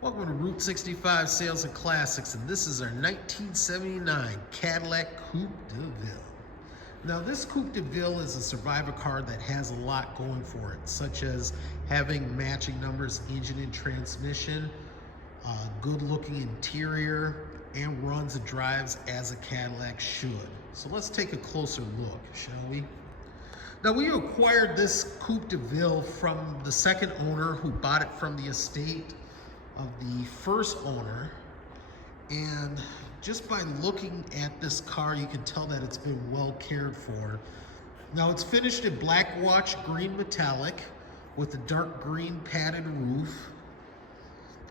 Welcome to Route 65 Sales and Classics, and this is our 1979 Cadillac Coupe deVille. Now, this Coupe deVille is a survivor car that has a lot going for it, such as having matching numbers, engine and transmission, good-looking interior, and runs and drives as a Cadillac should. So let's take a closer look, shall we? Now, we acquired this Coupe deVille from the second owner who bought it from the estate of the first owner, and just by looking at this car you can tell that it's been well cared for. Now, it's finished in black watch green metallic with a dark green padded roof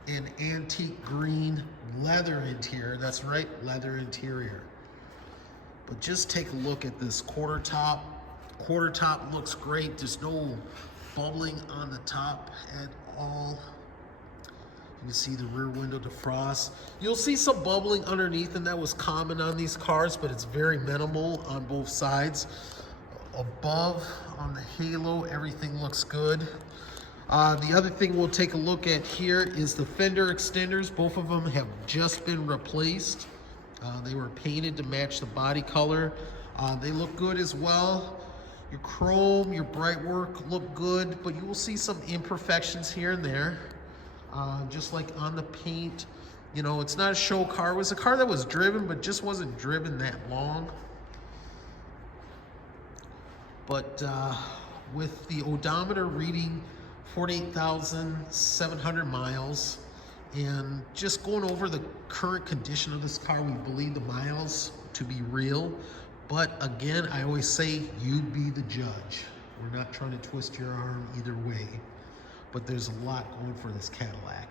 and antique green leather interior. That's right, leather interior. But just take a look at this quarter top. Quarter top looks great. There's no bubbling on the top at all. You can see the rear window defrost. You'll see some bubbling underneath, and that was common on these cars, but it's very minimal on both sides. Above, on the halo, everything looks good. The other thing we'll take a look at here is the fender extenders. Both of them have just been replaced. They were painted to match the body color. They look good as well. Your chrome, your bright work look good, but you will see some imperfections here and there. Just like on the paint. You know, it's not a show car. It was a car that was driven, but just wasn't driven that long. But with the odometer reading 48,700 miles, and just going over the current condition of this car, we believe the miles to be real. But again, I always say, you be the judge. We're not trying to twist your arm either way. But there's a lot going for this Cadillac.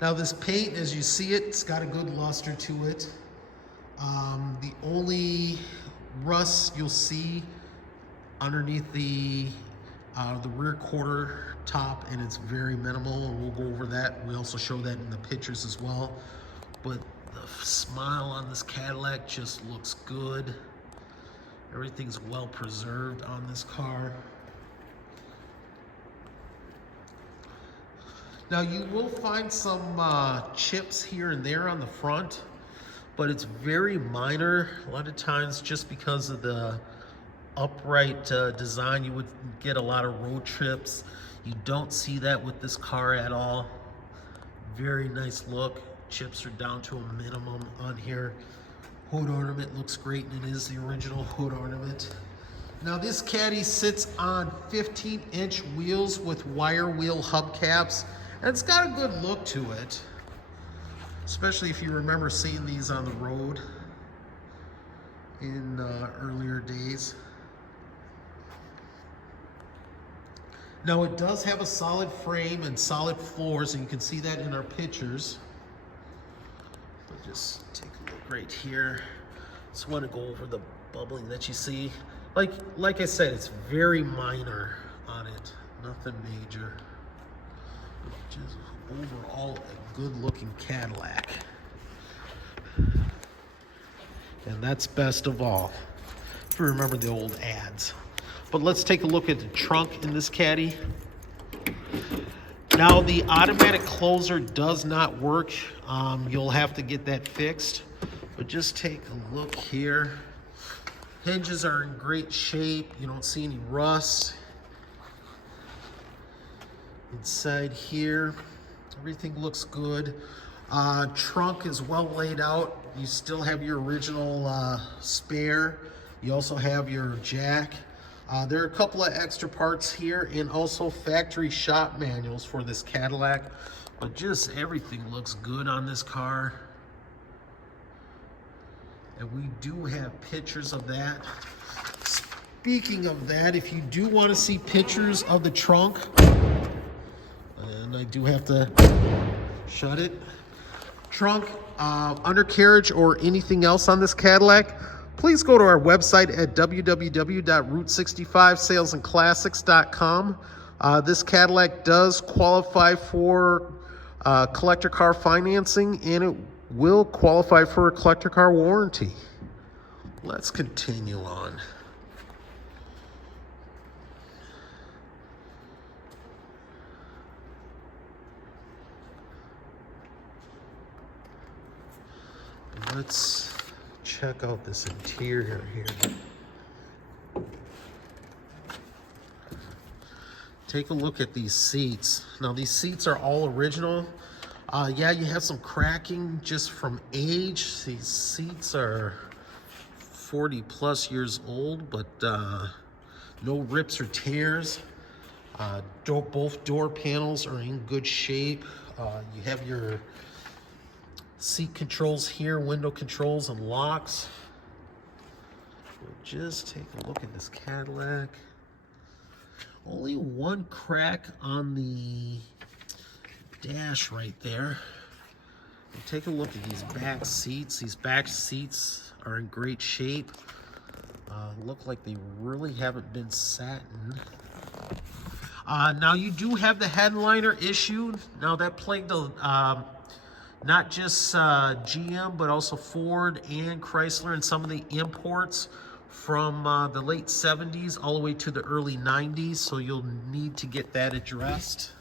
Now, this paint, as you see it, it's got a good luster to it. The only rust you'll see underneath the rear quarter top, and it's very minimal, and we'll go over that. We also show that in the pictures as well. But the smile on this Cadillac just looks good. Everything's well preserved on this car. Now, you will find some chips here and there on the front, but it's very minor. A lot of times, just because of the upright design, you would get a lot of road trips. You don't see that with this car at all. Very nice look. Chips are down to a minimum on here. Hood ornament looks great, and it is the original hood ornament. Now, this Caddy sits on 15-inch wheels with wire wheel hubcaps, and it's got a good look to it, especially if you remember seeing these on the road in earlier days. Now, it does have a solid frame and solid floors, and you can see that in our pictures. But just take a look right here. Just want to go over the bubbling that you see. Like I said, it's very minor on it, nothing major. Just overall a good-looking Cadillac, and that's best of all, if you remember the old ads. But let's take a look at the trunk in this Caddy. Now, the automatic closer does not work. You'll have to get that fixed. But just take a look here. Hinges are in great shape. You don't see any rust. Inside here, everything looks good. Trunk is well laid out. You still have your original spare. You also have your jack. There are a couple of extra parts here, and also factory shop manuals for this Cadillac. But just everything looks good on this car. And we do have pictures of that. Speaking of that, if you do want to see pictures of the trunk, and I do have to shut it, trunk, undercarriage, or anything else on this Cadillac, please go to our website at www.route65salesandclassics.com. This Cadillac does qualify for collector car financing, and it will qualify for a collector car warranty. Let's continue on. Let's check out this interior here. Take a look at these seats. Now these seats are all original. Yeah, you have some cracking just from age. These seats are 40 plus years old, but no rips or tears. Both door panels are in good shape. You have your seat controls here, window controls and locks. We'll just take a look at this Cadillac. Only one crack on the dash right there. And take a look at these back seats. These back seats are in great shape. Look like they really haven't been satin. Now you do have the headliner issue. Now that plagued not just GM, but also Ford and Chrysler and some of the imports from the late 70s all the way to the early 90s. So you'll need to get that addressed.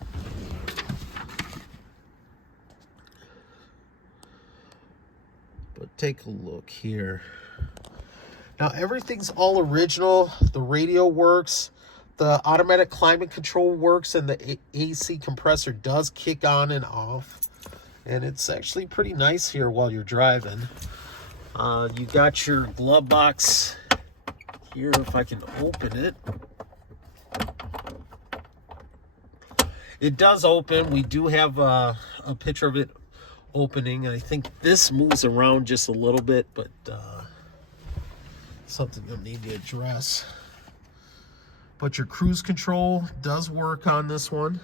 But take a look here. Now everything's all original. The radio works. The automatic climate control works, and the AC compressor does kick on and off. And it's actually pretty nice here while you're driving. You got your glove box here, if I can open it. It does open. We do have a picture of it opening. I think this moves around just a little bit, but something you'll need to address. But your cruise control does work on this one.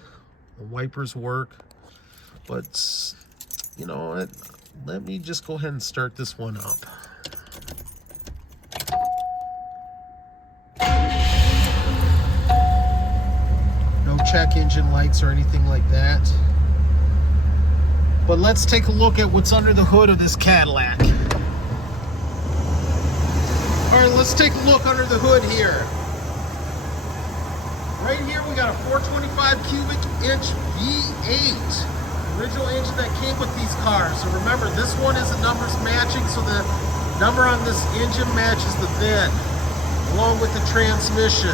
The wipers work. But, you know what? Let me just go ahead and start this one up. No check engine lights or anything like that. But let's take a look at what's under the hood of this Cadillac. All right, let's take a look under the hood here. Right here we got a 425 cubic inch V8. Original engine that came with these cars. So remember, this one is a numbers matching, so the number on this engine matches the VIN, along with the transmission.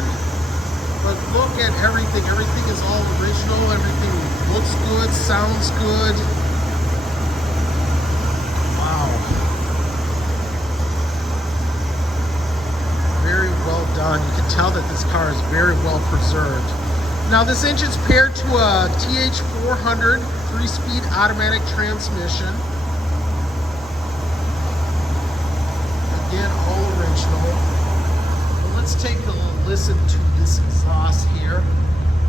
But look at everything. Everything is all original. Everything looks good, sounds good. Wow. Very well done. You can tell that this car is very well preserved. Now this engine's paired to a TH400 3-speed automatic transmission. Again, all original. Well, let's take a listen to this exhaust here.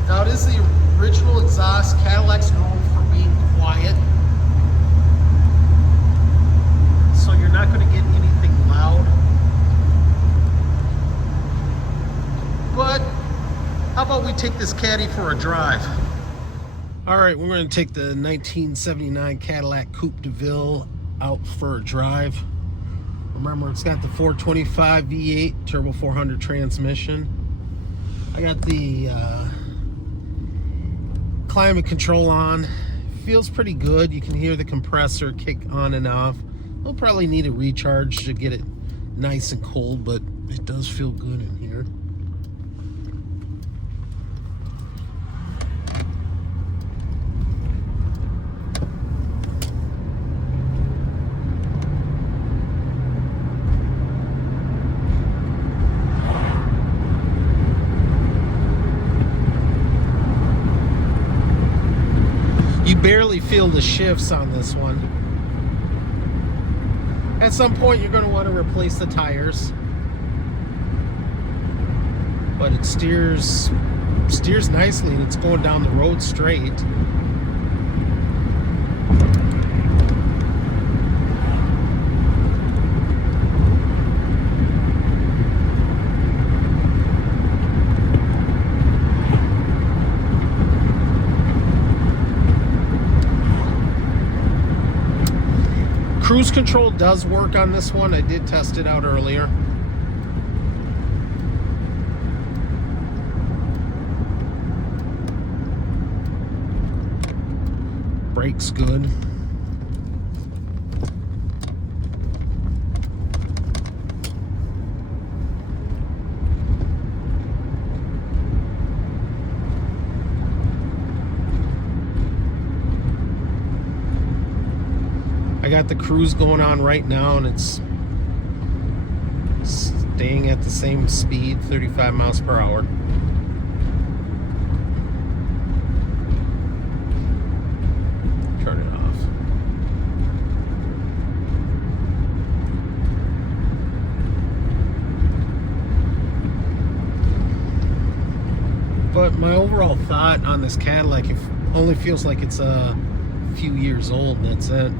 Now it is the original exhaust. Cadillac's known for being quiet, so you're not going to get anything loud. But how about we take this Caddy for a drive? All right, we're going to take the 1979 Cadillac Coupe deVille out for a drive. Remember, it's got the 425 V8 turbo 400 transmission. I got the climate control on. Feels pretty good. You can hear the compressor kick on and off. We'll probably need a recharge to get it nice and cold, but it does feel good in here. You barely feel the shifts on this one. At some point you're going to want to replace the tires, but it steers nicely and it's going down the road straight. Cruise control does work on this one. I did test it out earlier. Brakes good. I got the cruise going on right now, and it's staying at the same speed, 35 miles per hour. Turn it off. But my overall thought on this Cadillac, it only feels like it's a few years old, and that's it.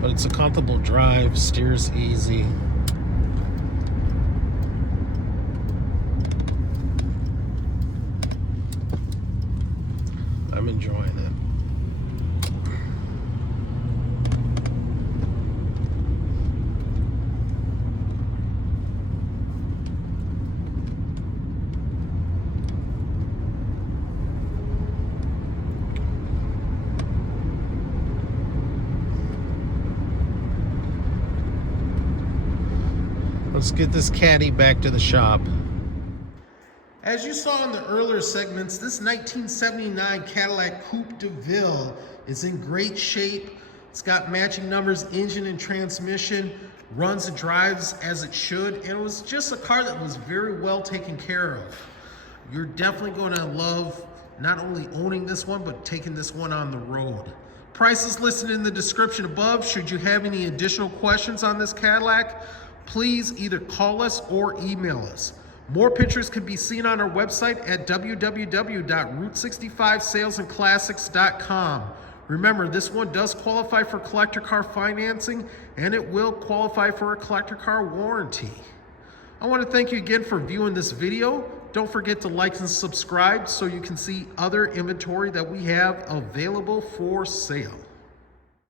But it's a comfortable drive, steers easy. I'm enjoying it. Let's get this caddy back to the shop. As you saw in the earlier segments, this 1979 Cadillac Coupe deVille is in great shape. It's got matching numbers, engine and transmission, runs and drives as it should, and it was just a car that was very well taken care of. You're definitely going to love not only owning this one, but taking this one on the road. Price is listed in the description above. Should you have any additional questions on this Cadillac, please either call us or email us. More pictures can be seen on our website at www.route65salesandclassics.com. Remember, this one does qualify for collector car financing, and it will qualify for a collector car warranty. I want to thank you again for viewing this video. Don't forget to like and subscribe so you can see other inventory that we have available for sale.